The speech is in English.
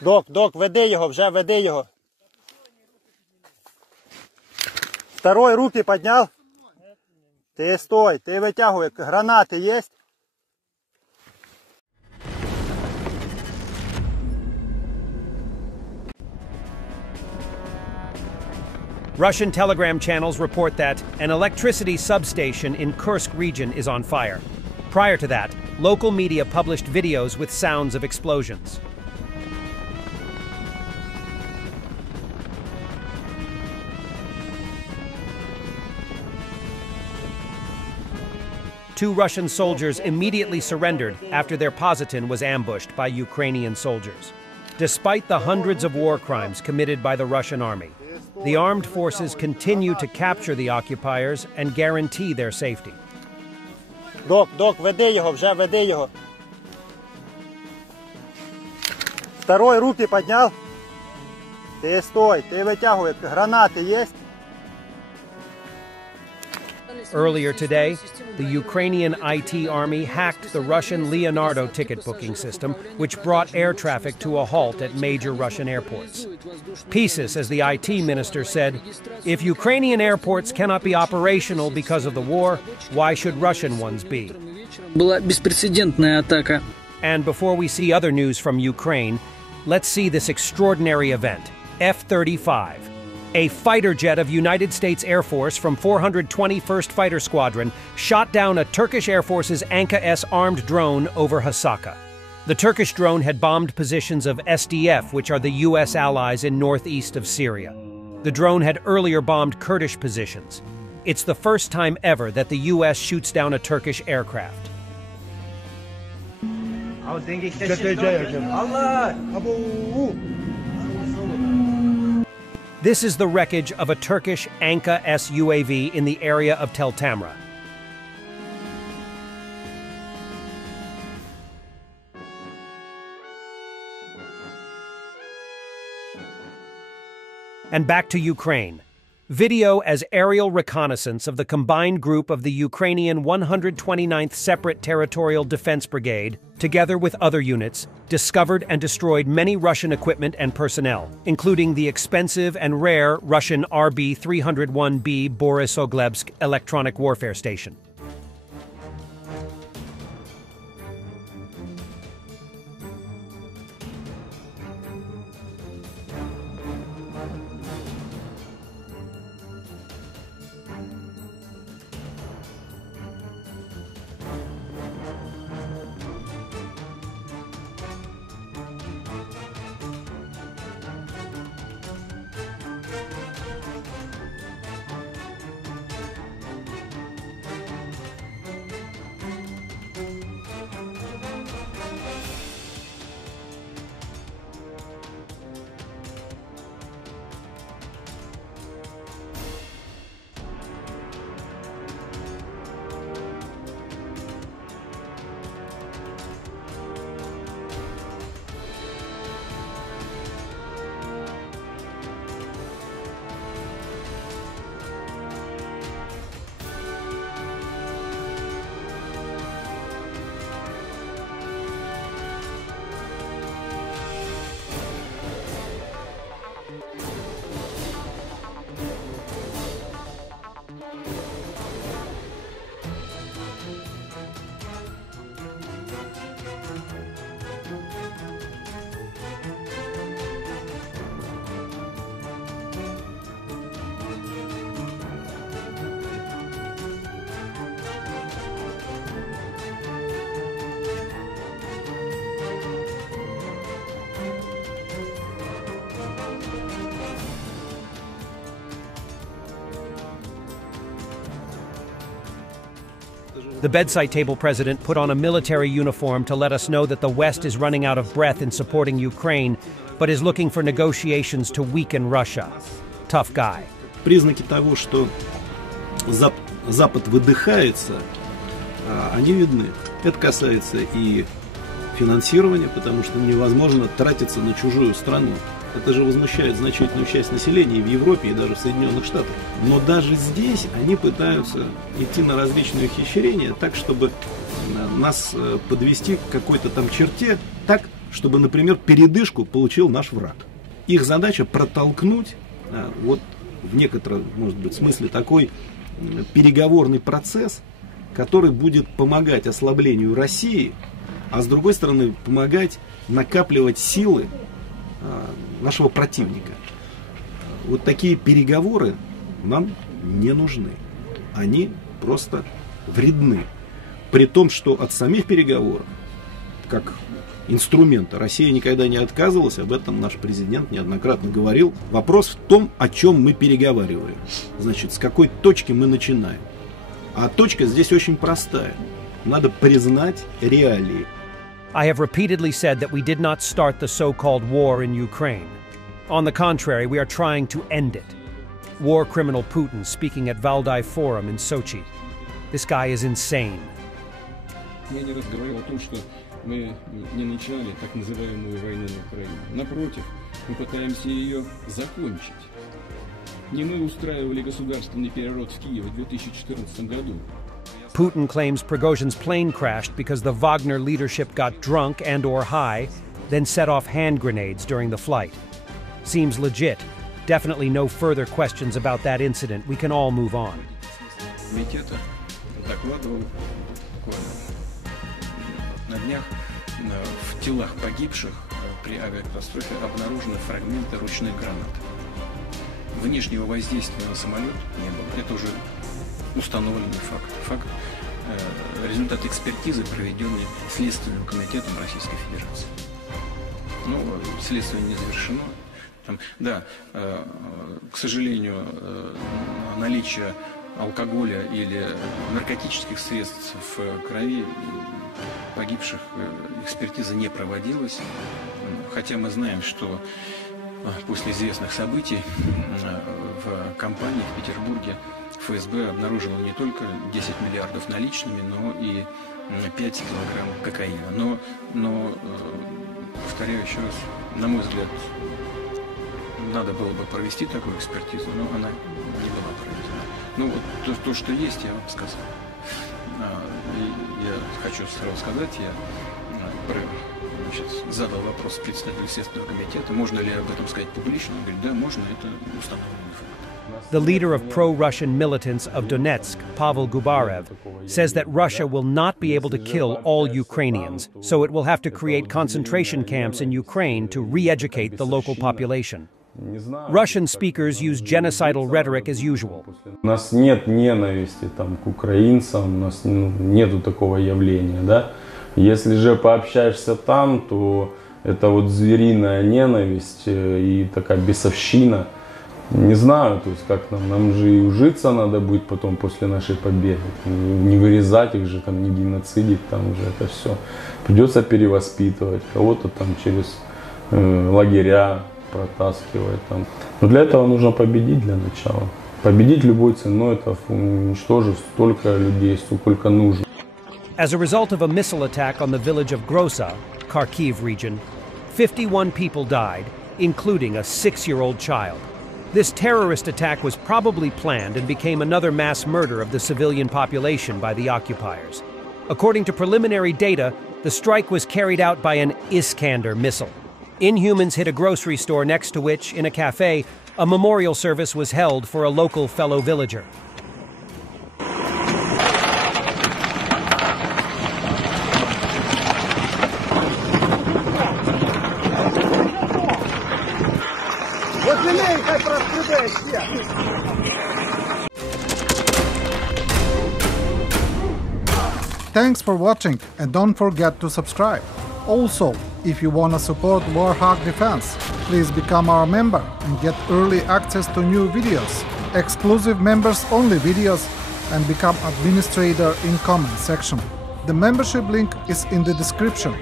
Док, веди його, вже веди його. Второй руки поднял. Ты стой, ты вытягивай. Гранаты есть? Russian telegram channels report that an electricity substation in Kursk region is on fire. Prior to that, local media published videos with sounds of explosions. Two Russian soldiers immediately surrendered after their positon was ambushed by Ukrainian soldiers. Despite the hundreds of war crimes committed by the Russian army, the armed forces continue to capture the occupiers and guarantee their safety. Док, веди його, вже веди його. Второй руки поднял. Ты стой, ты вытягивай. Гранаты есть? Earlier today, the Ukrainian IT army hacked the Russian Leonardo ticket booking system, which brought air traffic to a halt at major Russian airports. Pieces, as the IT minister said, if Ukrainian airports cannot be operational because of the war, why should Russian ones be? Была беспрецедентная атака. And before we see other news from Ukraine, let's see this extraordinary event, F-35. A fighter jet of United States Air Force from 421st Fighter Squadron shot down a Turkish Air Force's Anka-S armed drone over Hasaka. The Turkish drone had bombed positions of SDF, which are the U.S. allies in northeast of Syria. The drone had earlier bombed Kurdish positions. It's the first time ever that the U.S. shoots down a Turkish aircraft. This is the wreckage of a Turkish Anka-S UAV in the area of Tel Tamra. And back to Ukraine. Video as aerial reconnaissance of the combined group of the Ukrainian 129th Separate Territorial Defense Brigade, together with other units, discovered and destroyed many Russian equipment and personnel, including the expensive and rare Russian RB-301B Borisoglebsk electronic warfare station. The bedside table president put on a military uniform to let us know that the West is running out of breath in supporting Ukraine, but is looking for negotiations to weaken Russia. Tough guy. Признаки того, что Запад выдыхается, они видны. Это касается и финансирования, потому что невозможно тратиться на чужую страну. Это же возмущает значительную часть населения и в Европе, и даже в Соединенных Штатах. Но даже здесь они пытаются идти на различные ухищрения, так, чтобы нас подвести к какой-то там черте, так, чтобы, например, передышку получил наш враг. Их задача протолкнуть вот в некотором, может быть, смысле такой переговорный процесс, который будет помогать ослаблению России, а с другой стороны помогать накапливать силы нашего противника. Вот такие переговоры нам не нужны. Они просто вредны. При том, что от самих переговоров, как инструмента, Россия никогда не отказывалась, об этом наш президент неоднократно говорил. Вопрос в том, о чем мы переговариваем. Значит, с какой точки мы начинаем. А точка здесь очень простая. Надо признать реалии. I have repeatedly said that we did not start the so-called war in Ukraine. On the contrary, we are trying to end it. War criminal Putin speaking at Valdai Forum in Sochi. This guy is insane. Я не раз говорил о том, что мы не начали так называемую войну на Украине. Напротив, мы пытаемся ее закончить. Не мы устраивали государственный переворот в Киеве в 2014 году. Putin claims Prygozhin's plane crashed because the Wagner leadership got drunk and/or high, then set off hand grenades during the flight. Seems legit. Definitely no further questions about that incident. We can all move on. Комитета докладывал буквально на днях в телах погибших при авиакатастрофе обнаружены фрагменты ручных гранат. Внешнего воздействия на самолет не было. Это уже установленный факт. Результат экспертизы, проведенный Следственным комитетом Российской Федерации. Ну, следствие не завершено. К сожалению, наличие алкоголя или наркотических средств в крови погибших экспертиза не проводилась. Хотя мы знаем, что после известных событий в компании в Петербурге ФСБ обнаружило не только 10 миллиардов наличными, но и 5 килограмм кокаина. Но повторяю еще раз, на мой взгляд, надо было бы провести такую экспертизу, но она не была проведена. Ну вот то, что есть, я вам сказал. Я хочу сразу сказать, я задал вопрос представителю Следственного комитета, можно ли об этом сказать публично. Он говорит, да, можно, это установленный факт. The leader of pro-Russian militants of Donetsk, Pavel Gubarev, says that Russia will not be able to kill all Ukrainians, so it will have to create concentration camps in Ukraine to re-educate the local population. Russian speakers use genocidal rhetoric as usual. У нас нет ненависти к украинцам, у нас нету такого явления, да? Если же пообщаешься там, то это вот звериная ненависть и такая бесовщина. Не знаю, то есть как нам же и ужиться надо будет потом после нашей победы. Не вырезать их же, не геноцидить, там уже это все. Придется перевоспитывать, кого-то там через лагеря протаскивать там. Но для этого нужно победить для начала. Победить любой ценой, это уничтожить столько людей, сколько нужно. As a result of a missile attack on the village of Grosa, Kharkiv region, 51 people died, including a 6-year-old child. This terrorist attack was probably planned and became another mass murder of the civilian population by the occupiers. According to preliminary data, the strike was carried out by an Iskander missile. Inhumans hit a grocery store next to which, in a cafe, a memorial service was held for a local fellow villager. Thanks for watching and don't forget to subscribe. Also, if you wanna support Warthog Defense, please become our member and get early access to new videos, exclusive members-only videos, and become administrator in comment section. The membership link is in the description.